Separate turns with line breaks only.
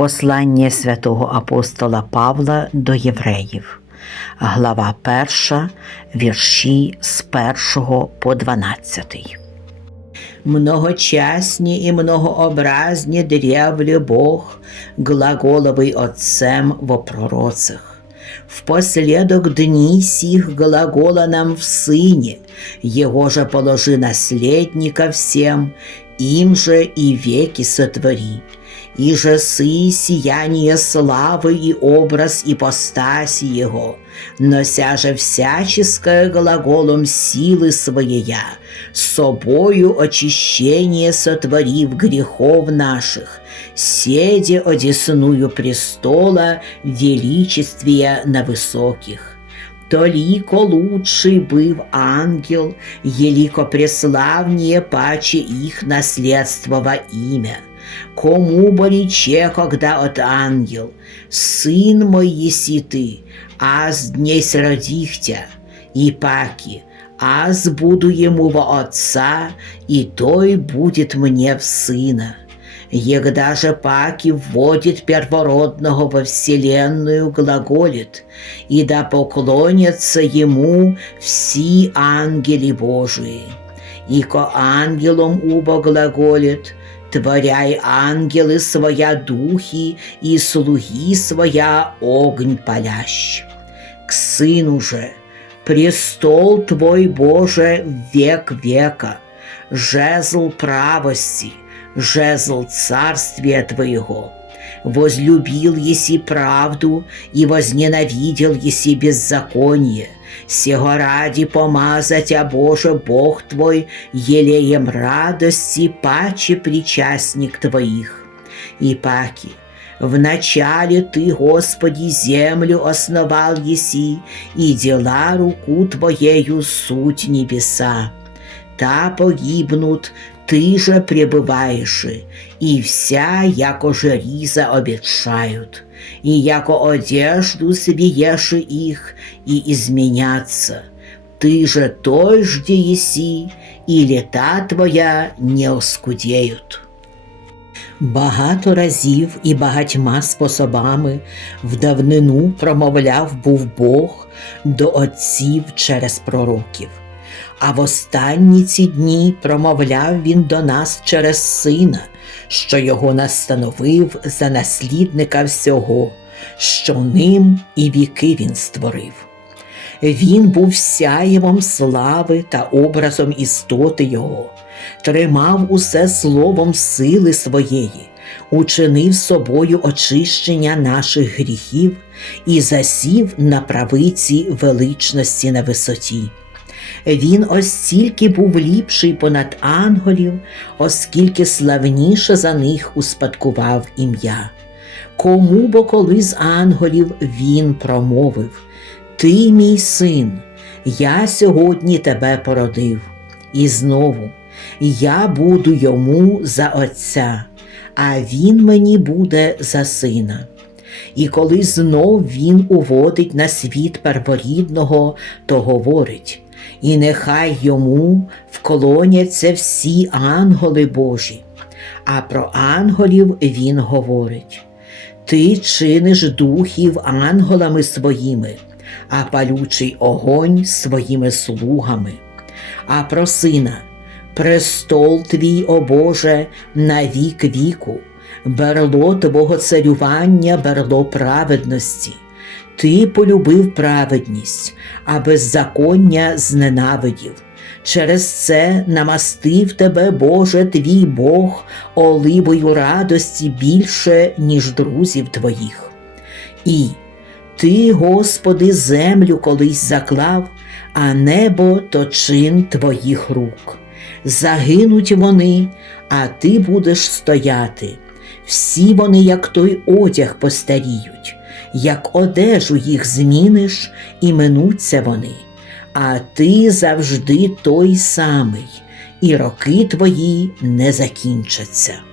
Послання святого апостола Павла до євреїв, глава 1, вірші з 1 по 12. Многочасні і многообразні древли Бог, глаголовый Отцем во пророцах. Впоследок дни сих глагола нам в Сыне, Его же положи наследника всем, им же и веки сотвори. И же сы сияние славы и образ ипостаси Его, нося же всяческое глаголом силы Своея, собою очищение сотворив грехов наших, седе одесную престола величествия на высоких. Толіко лучший бив ангел, елико преславнее паче их наследство во имя. Кому бориче, когда от ангел, сын мой еси ты, аз днесь родих тя, и паки, аз буду ему во отца, и той будет мне в сына. Егда же паки вводит первородного во вселенную, глаголит, и да поклонятся ему все ангели Божии. И ко ангелам убо глаголит, творяй ангелы своя духи, и слуги своя огонь палящ. К сыну же, престол твой, Боже, век века, жезл правости, жезл царствия Твоего. Возлюбил еси правду и возненавидел еси беззаконие. Сего ради помазать, а Боже, Бог Твой, елеем радости, паче причастник Твоих. И паки, Вначале Ты, Господи, землю основал еси, и дела руку Твоею суть небеса. Та погибнут, Ты же пребываешь, и вся, яко же риза обетшают, и яко одежду свиешь их, и изменятся. Ты же той жде еси, и лета твоя не оскудеют. Багато разів і багатьма способами в давнину промовляв був Бог до отців через пророків. А в останні ці дні промовляв він до нас через сина, що його настановив за наслідника всього, що ним і віки він створив. Він був сяєвом слави та образом істоти Його, тримав усе словом сили своєї, учинив собою очищення наших гріхів і засів на правиці величності на висоті. Він ось стільки був ліпший понад ангелів, оскільки славніше за них успадкував ім'я. Кому бо коли з ангелів він промовив Ти, мій син, я сьогодні тебе породив, і знову я буду йому за отця, а він мені буде за сина. І коли знов він уводить на світ перворідного, то говорить, і нехай йому вклоняться всі ангели Божі. А про ангелів він говорить: Ти чиниш духів ангелами своїми, а палючий огонь своїми слугами. А про сина, престол твій, о Боже, на вік віку, берло твого царювання, берло праведності. Ти полюбив праведність, а беззаконня зненавидів. Через це намастив тебе, Боже, твій Бог, оливою радості більше, ніж друзів твоїх. І ти, Господи, землю колись заклав, а небо то чин твоїх рук. Загинуть вони, а ти будеш стояти. Всі вони, як той одяг, постаріють, як одежу їх зміниш, і минуться вони, а ти завжди той самий, і роки твої не закінчаться.